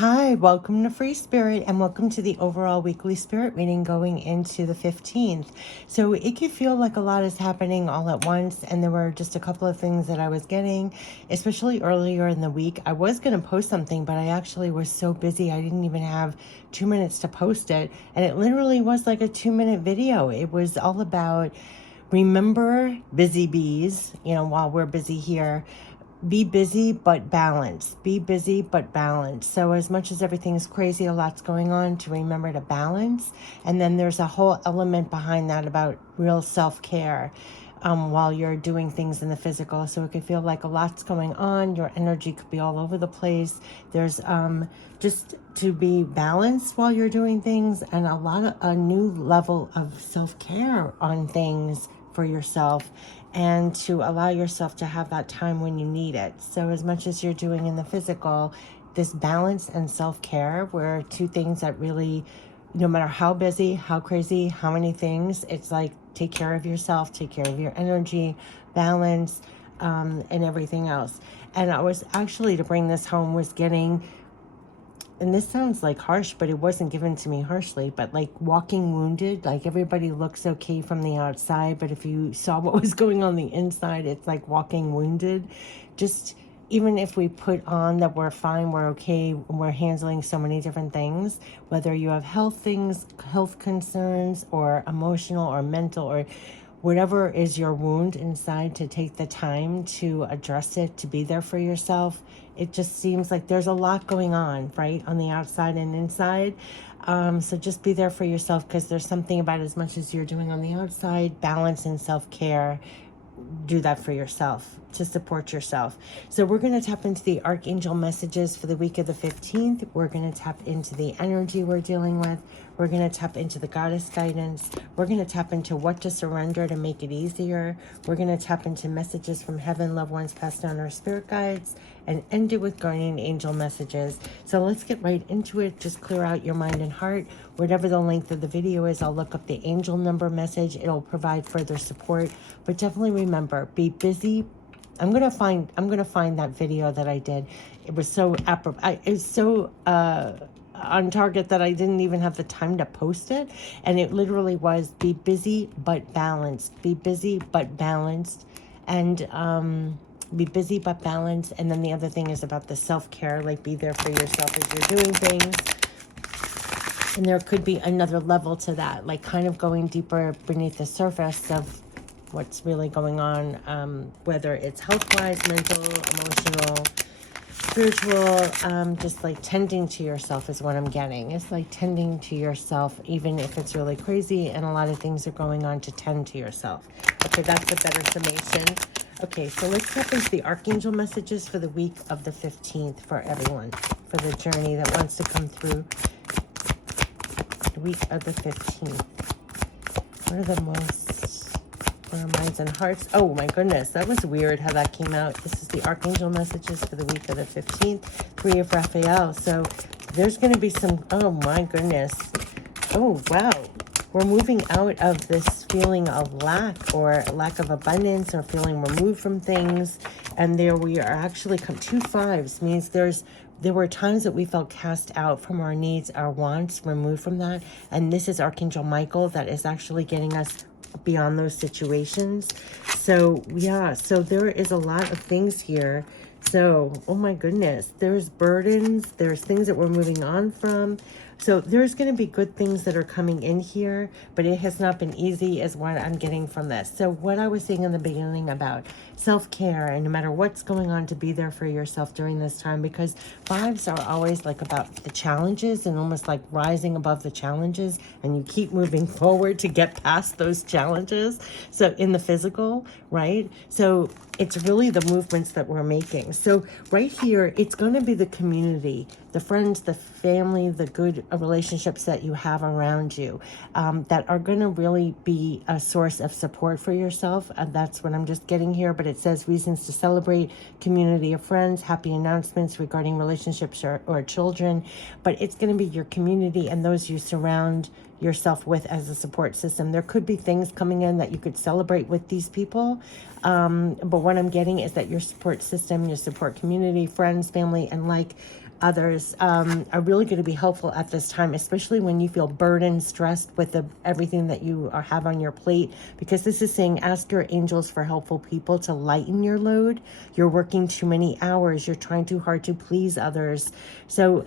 Hi, welcome to Free Spirit and welcome to the overall weekly spirit reading going into the 15th. So it could feel like a lot is happening all at once, and there were just a couple of things that I was getting, especially earlier in the week. I was going to post something, but I actually was so busy I didn't even have 2 minutes to post it, and it literally was like a 2-minute video. It was all about remember busy bees, while we're busy here. Be busy but balanced. Be busy but balanced. So as much as everything's crazy, a lot's going on, to remember to balance. And then there's a whole element behind that about real self-care while you're doing things in the physical. So it could feel like a lot's going on. Your energy could be all over the place. There's just to be balanced while you're doing things, and a new level of self-care on things for yourself, and to allow yourself to have that time when you need it. So as much as you're doing in the physical, this balance and self-care were two things that really, no matter how busy, how crazy, how many things, it's like take care of yourself, take care of your energy, balance, and everything else. And I was actually, to bring this home, was getting, and this sounds like harsh, but it wasn't given to me harshly, but like walking wounded. Like everybody looks okay from the outside, but if you saw what was going on the inside, it's like walking wounded. Just even if we put on that we're fine, we're okay, we're handling so many different things, whether you have health concerns, or emotional or mental, or whatever is your wound inside, to take the time to address it, to be there for yourself. It just seems like there's a lot going on, right, on the outside and inside. So just be there for yourself, because there's something about, as much as you're doing on the outside, balance and self-care, do that for yourself, to support yourself. So we're going to tap into the archangel messages for the week of the 15th. We're going to tap into the energy we're dealing with. We're going to tap into the goddess guidance. We're going to tap into what to surrender to make it easier. We're going to tap into messages from heaven, loved ones passed down, our spirit guides, and end it with guardian angel messages. So let's get right into it. Just clear out your mind and heart. Whatever the length of the video is, I'll look up the angel number message. It'll provide further support. But definitely remember, be busy. I'm gonna find that video that I did. It was so on target that I didn't even have the time to post it. And it literally was, be busy but balanced. Be busy but balanced. And be busy but balanced. And then the other thing is about the self-care, like be there for yourself as you're doing things. And there could be another level to that, like kind of going deeper beneath the surface of what's really going on, whether it's health-wise, mental, emotional, spiritual, just like tending to yourself is what I'm getting. It's like tending to yourself, even if it's really crazy and a lot of things are going on, to tend to yourself. Okay, that's a better summation. Okay, so let's step into the archangel messages for the week of the 15th for everyone, for the journey that wants to come through the week of the 15th. What are the most, for our minds and hearts? Oh my goodness, that was weird how that came out. This is the archangel messages for the week of the 15th, 3 of Raphael. So there's going to be some, oh my goodness. Oh, wow. We're moving out of this feeling of lack, or lack of abundance, or feeling removed from things. And there we are actually, 2 fives means there were times that we felt cast out from our needs, our wants, removed from that. And this is Archangel Michael that is actually getting us beyond those situations. So yeah, so there is a lot of things here. So, oh my goodness, there's burdens, there's things that we're moving on from. So there's going to be good things that are coming in here, but it has not been easy, is what I'm getting from this. So what I was saying in the beginning about self-care, and no matter what's going on, to be there for yourself during this time, because fives are always like about the challenges and almost like rising above the challenges, and you keep moving forward to get past those challenges. So in the physical, right? So it's really the movements that we're making. So right here, it's going to be the community, the friends, the family, the good relationships that you have around you, that are going to really be a source of support for yourself. And that's what I'm just getting here. But it says reasons to celebrate, community of friends, happy announcements regarding relationships or children. But it's going to be your community and those you surround yourself with as a support system. There could be things coming in that you could celebrate with these people. But what I'm getting is that your support system, your support community, friends, family, and like others are really going to be helpful at this time, especially when you feel burdened, stressed with everything that you have on your plate, because this is saying ask your angels for helpful people to lighten your load. You're working too many hours. You're trying too hard to please others. So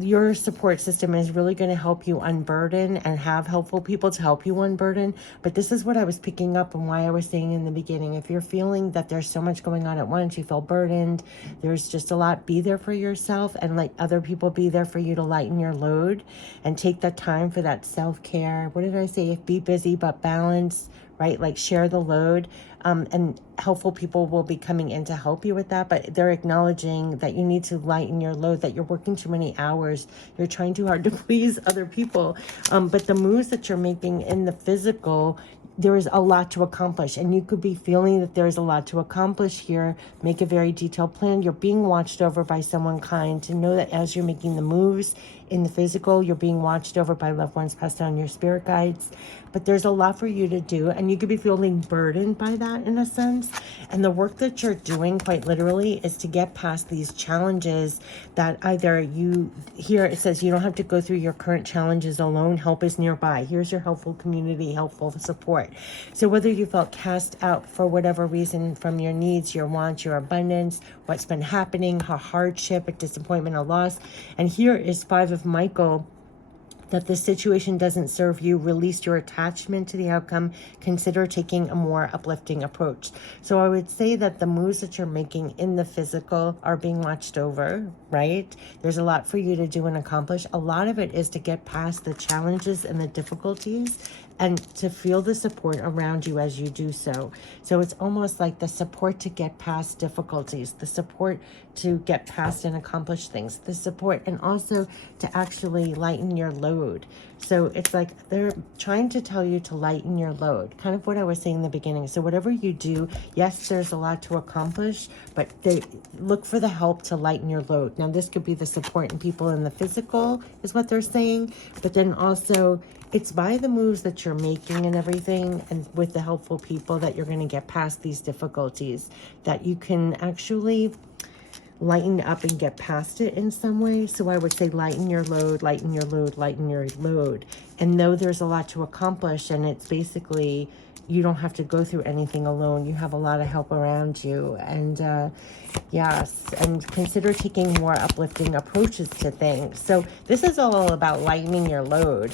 your support system is really going to help you unburden and have helpful people to help you unburden. But this is what I was picking up and why I was saying in the beginning, if you're feeling that there's so much going on at once, you feel burdened, there's just a lot, be there for yourself and let other people be there for you to lighten your load and take that time for that self-care. What did I say? Be busy but balance, right? Like share the load. And helpful people will be coming in to help you with that, but they're acknowledging that you need to lighten your load, that you're working too many hours, you're trying too hard to please other people. But the moves that you're making in the physical, there is a lot to accomplish, and you could be feeling that there's a lot to accomplish here. Make a very detailed plan. You're being watched over by someone kind, to know that as you're making the moves in the physical, you're being watched over by loved ones, passed down your spirit guides. But there's a lot for you to do, and you could be feeling burdened by that in a sense. And the work that you're doing, quite literally, is to get past these challenges that either you, here it says you don't have to go through your current challenges alone. Help is nearby. Here's your helpful community, helpful support. So whether you felt cast out for whatever reason from your needs, your wants, your abundance, what's been happening, a hardship, a disappointment, a loss. And here is 5 of Michael, that the situation doesn't serve you, release your attachment to the outcome, consider taking a more uplifting approach. So I would say that the moves that you're making in the physical are being watched over, right? There's a lot for you to do and accomplish. A lot of it is to get past the challenges and the difficulties and to feel the support around you as you do so. So it's almost like the support to get past difficulties, the support to get past and accomplish things, the support, and also to actually lighten your load. So it's like they're trying to tell you to lighten your load, kind of what I was saying in the beginning. So whatever you do, yes, there's a lot to accomplish, but they look for the help to lighten your load. Now, this could be the support and people in the physical is what they're saying, but then also it's by the moves that you're making and everything, and with the helpful people, that you're going to get past these difficulties, that you can actually lighten up and get past it in some way. So I would say lighten your load, lighten your load, lighten your load. And though there's a lot to accomplish, and it's basically, you don't have to go through anything alone. You have a lot of help around you. And yes, and consider taking more uplifting approaches to things. So this is all about lightening your load,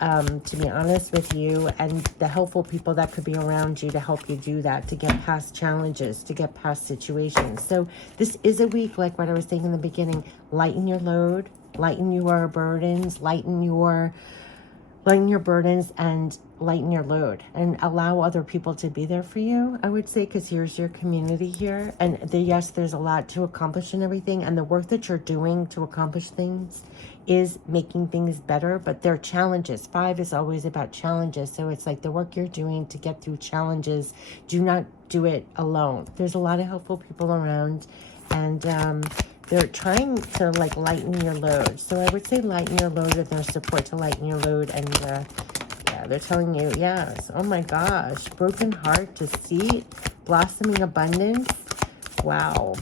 to be honest with you, and the helpful people that could be around you to help you do that, to get past challenges, to get past situations. So this is a week, like what I was saying in the beginning, lighten your load, lighten your burdens, lighten your burdens, and lighten your load, and allow other people to be there for you, I would say, because here's your community here. And yes, there's a lot to accomplish and everything, and the work that you're doing to accomplish things is making things better, but there are challenges. 5 is always about challenges. So it's like the work you're doing to get through challenges, do not do it alone. There's a lot of helpful people around, and they're trying to like lighten your load. So I would say lighten your load, with their support to lighten your load. And yeah, they're telling you, yes, oh my gosh, broken heart, deceit, blossoming abundance. Wow.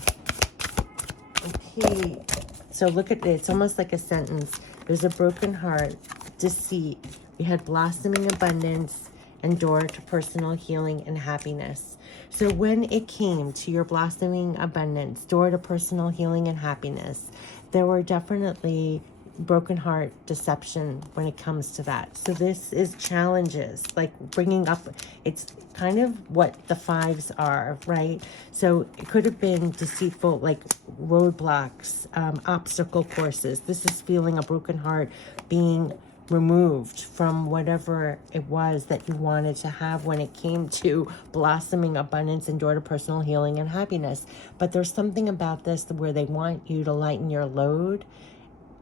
Okay, so look at this. It's almost like a sentence. There's a broken heart, deceit. We had blossoming abundance, and door to personal healing and happiness. So when it came to your blossoming abundance, door to personal healing and happiness, there were definitely broken heart, deception when it comes to that. So this is challenges, like bringing up, it's kind of what the 5s are, right? So it could have been deceitful, like roadblocks, obstacle courses. This is feeling a broken heart, being removed from whatever it was that you wanted to have when it came to blossoming abundance and door to personal healing and happiness. But there's something about this where they want you to lighten your load,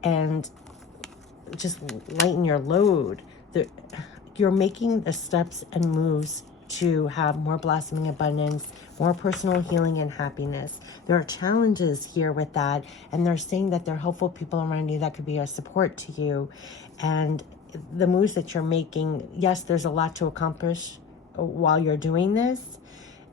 and just lighten your load. You're making the steps and moves to have more blossoming abundance, more personal healing and happiness. There are challenges here with that, and they're saying that there are helpful people around you that could be a support to you. And the moves that you're making, yes, there's a lot to accomplish while you're doing this.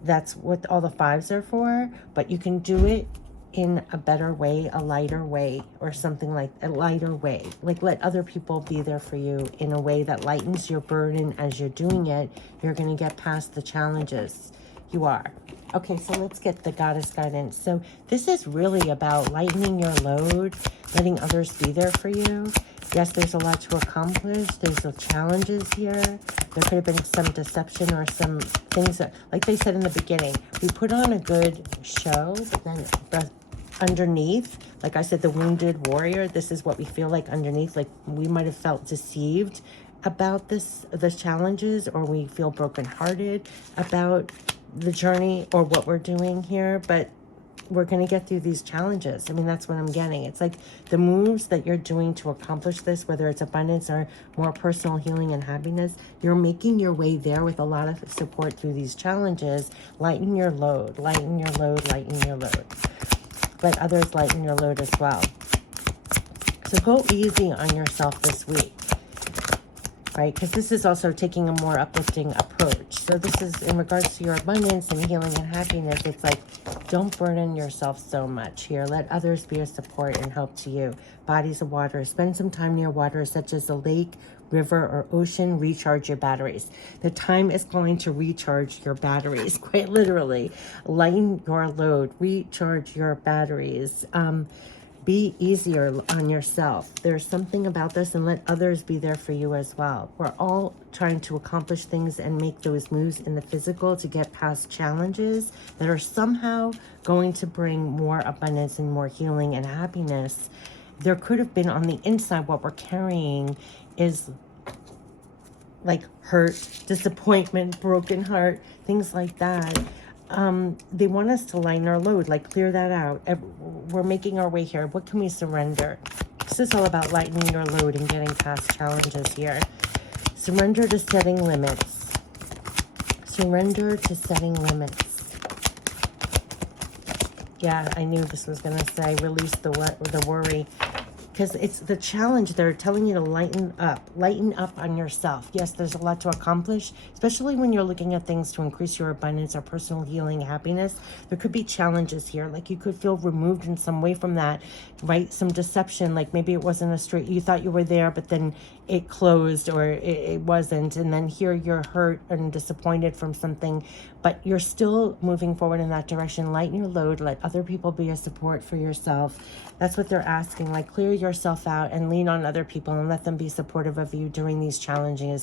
That's what all the 5s are for, but you can do it in a better way, a lighter way, or something like a lighter way. Like let other people be there for you in a way that lightens your burden as you're doing it. You're going to get past the challenges. You are. Okay, so let's get the goddess guidance. So this is really about lightening your load, letting others be there for you. Yes, there's a lot to accomplish. There's some challenges here. There could have been some deception or some things that, like they said in the beginning, we put on a good show, but then underneath, like I said, the wounded warrior, this is what we feel like underneath. Like we might have felt deceived about the challenges, or we feel brokenhearted about the journey or what we're doing here, but we're going to get through these challenges. I mean, that's what I'm getting. It's like the moves that you're doing to accomplish this, whether it's abundance or more personal healing and happiness, you're making your way there with a lot of support through these challenges. Lighten your load, lighten your load, lighten your load. Let others lighten your load as well. So go easy on yourself this week, right? Because this is also taking a more uplifting approach. So this is in regards to your abundance and healing and happiness. It's like, don't burden yourself so much here. Let others be a support and help to you. Bodies of water. Spend some time near water, such as a lake, river, or ocean. Recharge your batteries. The time is going to recharge your batteries, quite literally. Lighten your load. Recharge your batteries. Be easier on yourself. There's something about this, and let others be there for you as well. We're all trying to accomplish things and make those moves in the physical to get past challenges that are somehow going to bring more abundance and more healing and happiness. There could have been on the inside, what we're carrying is like hurt, disappointment, broken heart, things like that. They want us to lighten our load, like clear that out. We're making our way here. What can we surrender? This is all about lightening your load and getting past challenges here. Surrender to setting limits. Surrender to setting limits. Yeah, I knew this was going to say release the worry. Because it's the challenge. They're telling you to lighten up on yourself. Yes, there's a lot to accomplish, especially when you're looking at things to increase your abundance or personal healing, happiness. There could be challenges here. Like you could feel removed in some way from that, right? Some deception, like maybe it wasn't a straight, you thought you were there, but then it closed or it wasn't. And then here you're hurt and disappointed from something, but you're still moving forward in that direction. Lighten your load. Let other people be a support for yourself. That's what they're asking. Like clear yourself out and lean on other people and let them be supportive of you during these challenging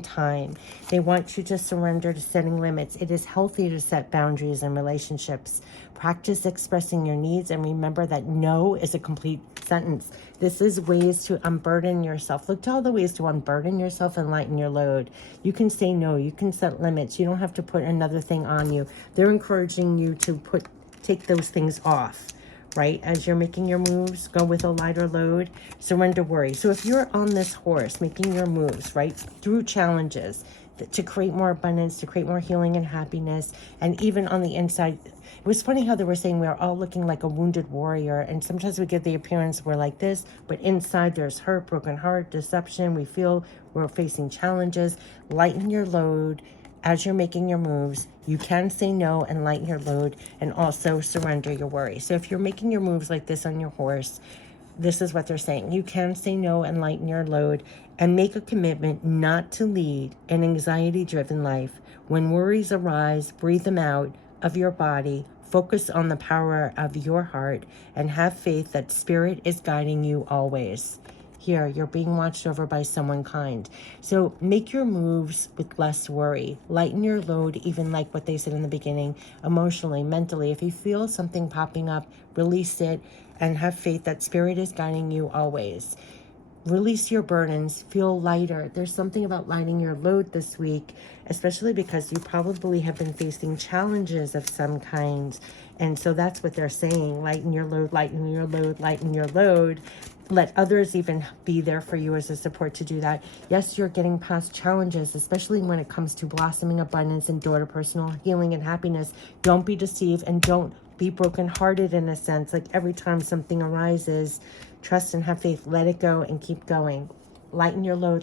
time. They want you to surrender to setting limits. It is healthy to set boundaries in relationships. Practice expressing your needs, and remember that no is a complete sentence. This is ways to unburden yourself. Look to all the ways to unburden yourself and lighten your load. You can say no. You can set limits. You don't have to put another thing on you. They're encouraging you to take those things off. Right? As you're making your moves, go with a lighter load, surrender worry. So if you're on this horse, making your moves, right, through challenges to create more abundance, to create more healing and happiness, and even on the inside, it was funny how they were saying we're all looking like a wounded warrior, and sometimes we get the appearance we're like this, but inside there's hurt, broken heart, deception. We feel we're facing challenges. Lighten your load. As you're making your moves, you can say no and lighten your load, and also surrender your worry. So if you're making your moves like this on your horse, this is what they're saying. You can say no and lighten your load and make a commitment not to lead an anxiety-driven life. When worries arise, breathe them out of your body. Focus on the power of your heart and have faith that Spirit is guiding you always. Here, you're being watched over by someone kind. So make your moves with less worry. Lighten your load, even like what they said in the beginning, emotionally, mentally. If you feel something popping up, release it and have faith that Spirit is guiding you always. Release your burdens, feel lighter. There's something about lightening your load this week, especially because you probably have been facing challenges of some kind. And so that's what they're saying. Lighten your load, lighten your load, lighten your load. Let others even be there for you as a support to do that. Yes, you're getting past challenges, especially when it comes to blossoming abundance and door to personal healing and happiness. Don't be deceived and don't be brokenhearted in a sense. Like every time something arises, trust and have faith. Let it go and keep going. lighten your load,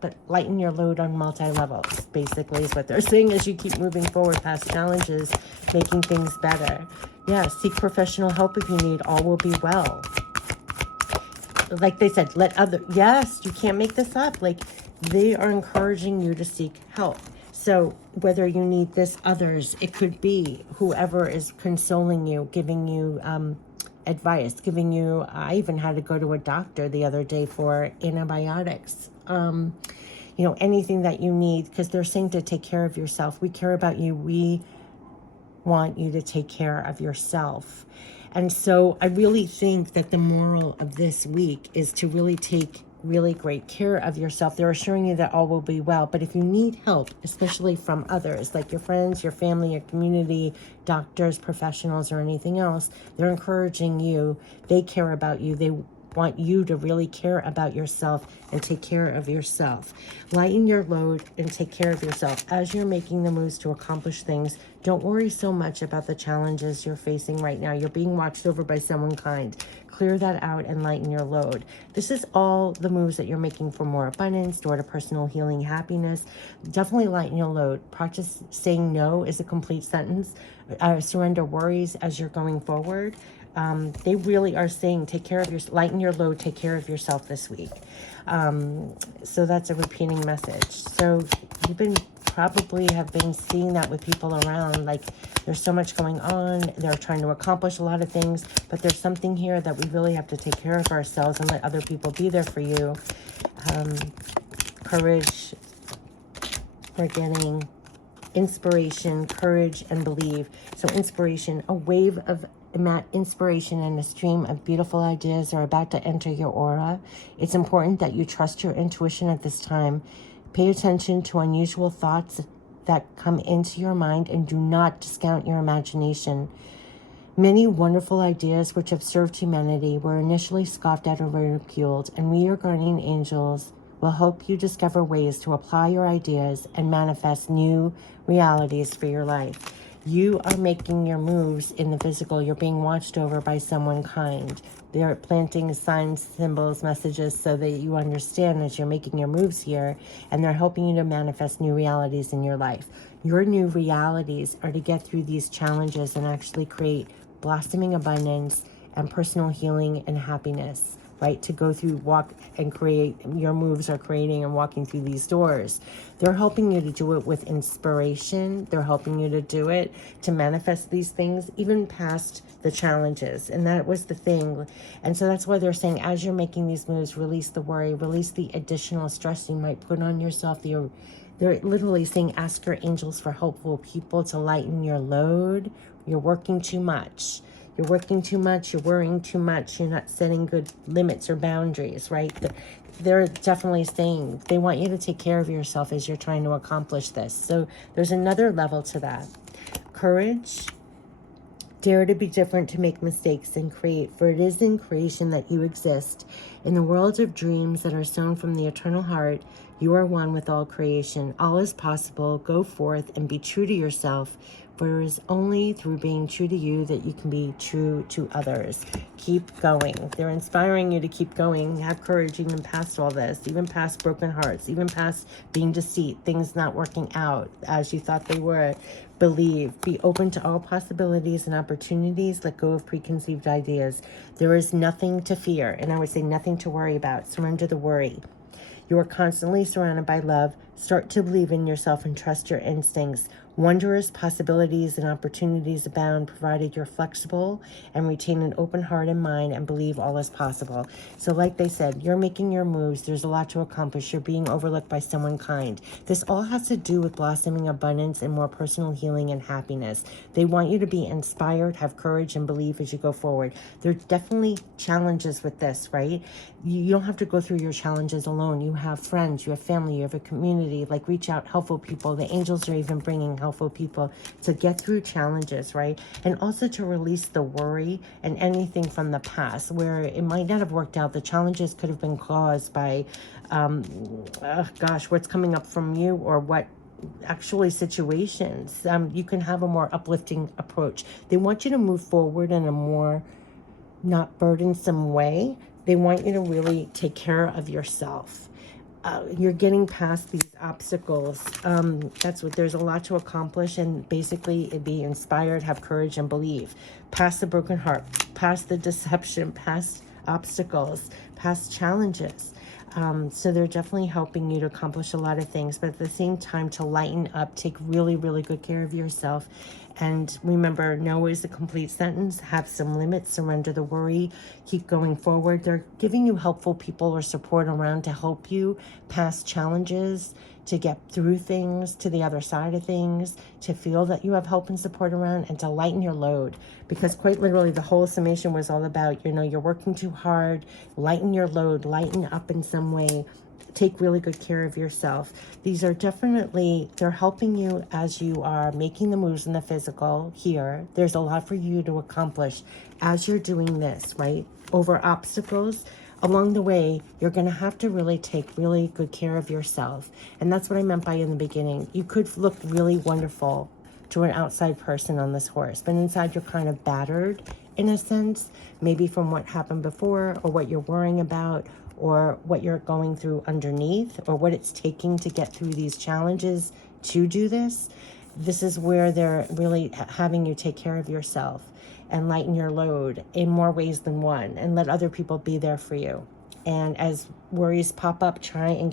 but lighten your load on multi-levels, basically is what they're saying as you keep moving forward past challenges, making things better. Yeah, seek professional help if you need. All will be well. Like they said, yes, you can't make this up. Like, they are encouraging you to seek help. So whether you need this, others, it could be whoever is consoling you, giving you advice, giving you, I even had to go to a doctor the other day for antibiotics. Anything that you need, because they're saying to take care of yourself. We care about you. We want you to take care of yourself. And so I really think that the moral of this week is to really take really great care of yourself. They're assuring you that all will be well. But if you need help, especially from others, like your friends, your family, your community, doctors, professionals, or anything else, they're encouraging you. They care about you. They want you to really care about yourself and take care of yourself. Lighten your load and take care of yourself. As you're making the moves to accomplish things, don't worry so much about the challenges you're facing right now. You're being watched over by someone kind. Clear that out and lighten your load. This is all the moves that you're making for more abundance, door to personal healing, happiness. Definitely lighten your load. Practice saying no is a complete sentence. Surrender worries as you're going forward. They really are saying lighten your load, take care of yourself this week. So that's a repeating message. So you've probably have been seeing that with people around, like there's so much going on. They're trying to accomplish a lot of things, but there's something here that we really have to take care of ourselves and let other people be there for you. Courage, we're getting inspiration, courage, and believe. So inspiration, a wave of inspiration and a stream of beautiful ideas are about to enter your aura. It's important that you trust your intuition at this time. Pay attention to unusual thoughts that come into your mind and do not discount your imagination. Many wonderful ideas which have served humanity were initially scoffed at or ridiculed, and we, your guardian angels, will help you discover ways to apply your ideas and manifest new realities for your life. You are making your moves in the physical. You're being watched over by someone kind. They're planting signs, symbols, messages so that you understand as you're making your moves here, and they're helping you to manifest new realities in your life. Your new realities are to get through these challenges and actually create blossoming abundance and personal healing and happiness, right? To go through, walk and create, your moves are creating and walking through these doors. They're helping you to do it with inspiration. They're helping you to do it, to manifest these things, even past the challenges. And that was the thing. And so that's why they're saying, as you're making these moves, release the worry, release the additional stress you might put on yourself. They're literally saying, ask your angels for helpful people to lighten your load. You're working too much. You're working too much. You're worrying too much. You're not setting good limits or boundaries, right? They're definitely saying they want you to take care of yourself as you're trying to accomplish this. So there's another level to that. Courage. Dare to be different, to make mistakes and create, for it is in creation that you exist. In the world of dreams that are sown from the eternal heart, you are one with all creation. All is possible. Go forth and be true to yourself, for it is only through being true to you that you can be true to others. Keep going. They're inspiring you to keep going. Have courage even past all this, even past broken hearts, even past being deceit, things not working out as you thought they were. Believe. Be open to all possibilities and opportunities. Let go of preconceived ideas. There is nothing to fear, and I would say nothing to worry about. Surrender the worry. You are constantly surrounded by love. Start to believe in yourself and trust your instincts. Wondrous possibilities and opportunities abound, provided you're flexible and retain an open heart and mind and believe all is possible. So like they said, you're making your moves. There's a lot to accomplish. You're being overlooked by someone kind. This all has to do with blossoming abundance and more personal healing and happiness. They want you to be inspired, have courage, and believe as you go forward. There's definitely challenges with this, right? You don't have to go through your challenges alone. You have friends, you have family, you have a community. Like, reach out, helpful people. The angels are even bringing helpful people to get through challenges, right? And also to release the worry and anything from the past where it might not have worked out. The challenges could have been caused by, what's coming up from you, or what actually situations. You can have a more uplifting approach. They want you to move forward in a more not burdensome way, They want you to really take care of yourself. You're getting past these obstacles. That's what, there's a lot to accomplish, and basically it be inspired, have courage, and believe. Past the broken heart, past the deception, past obstacles, past challenges. So they're definitely helping you to accomplish a lot of things, but at the same time to lighten up, take really, really good care of yourself. And remember, no is a complete sentence. Have some limits, surrender the worry, keep going forward. They're giving you helpful people or support around to help you pass challenges, to get through things, to the other side of things, to feel that you have help and support around, and to lighten your load. Because quite literally, the whole summation was all about, you're working too hard, lighten your load, lighten up in some way. Take really good care of yourself. These are definitely, they're helping you as you are making the moves in the physical here. There's a lot for you to accomplish as you're doing this, right? Over obstacles. Along the way, you're going to have to really take really good care of yourself. And that's what I meant by in the beginning. You could look really wonderful to an outside person on this horse, but inside you're kind of battered in a sense, maybe from what happened before, or what you're worrying about, or what you're going through underneath, or what it's taking to get through these challenges to do this. This is where they're really having you take care of yourself and lighten your load in more ways than one, and let other people be there for you. And as worries pop up, try and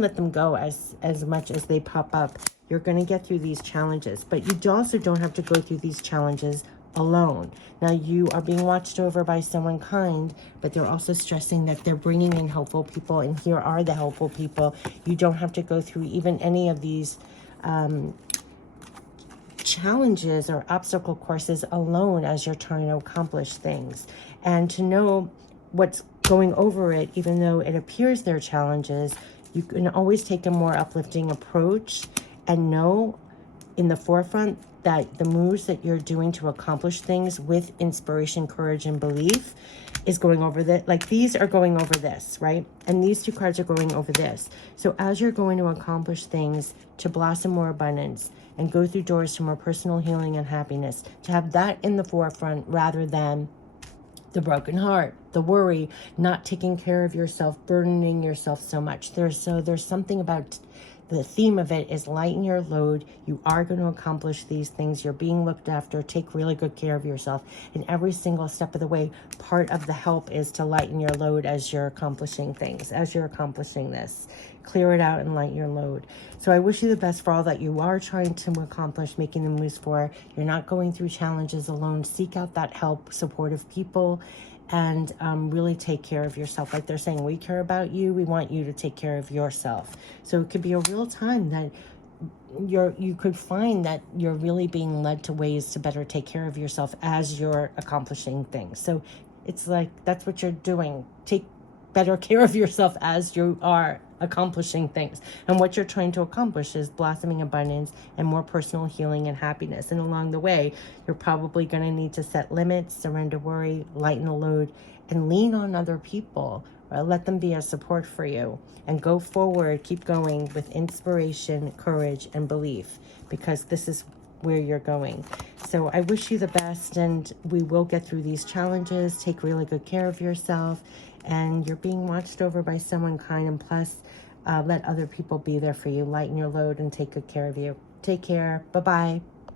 let them go as much as they pop up. You're going to get through these challenges, but you also don't have to go through these challenges alone. Now, you are being watched over by someone kind, but they're also stressing that they're bringing in helpful people, and here are the helpful people. You don't have to go through even any of these challenges or obstacle courses alone as you're trying to accomplish things. And to know what's going over it, even though it appears they're challenges, you can always take a more uplifting approach and know in the forefront that the moves that you're doing to accomplish things with inspiration, courage, and belief is going over that. Like, these are going over this, right? And these two cards are going over this. So as you're going to accomplish things to blossom more abundance and go through doors to more personal healing and happiness, to have that in the forefront rather than the broken heart, the worry, not taking care of yourself, burdening yourself so much. There's something about the theme of it is lighten your load. You are going to accomplish these things. You're being looked after. Take really good care of yourself. And every single step of the way, part of the help is to lighten your load as you're accomplishing things, as you're accomplishing this. Clear it out and lighten your load. So I wish you the best for all that you are trying to accomplish, making the moves for. You're not going through challenges alone. Seek out that help, supportive people, and really take care of yourself. Like they're saying, we care about you. We want you to take care of yourself. So it could be a real time that you could find that you're really being led to ways to better take care of yourself as you're accomplishing things. So it's like, that's what you're doing. Take better care of yourself as you are accomplishing things. And what you're trying to accomplish is blossoming abundance and more personal healing and happiness. And along the way, you're probably going to need to set limits, surrender worry, lighten the load, and lean on other people. Let them be a support for you. And go forward, keep going with inspiration, courage, and belief, because this is where you're going. So I wish you the best, and we will get through these challenges. Take really good care of yourself, and you're being watched over by someone kind, and plus let other people be there for you. Lighten your load and take good care of you. Take care. Bye-bye.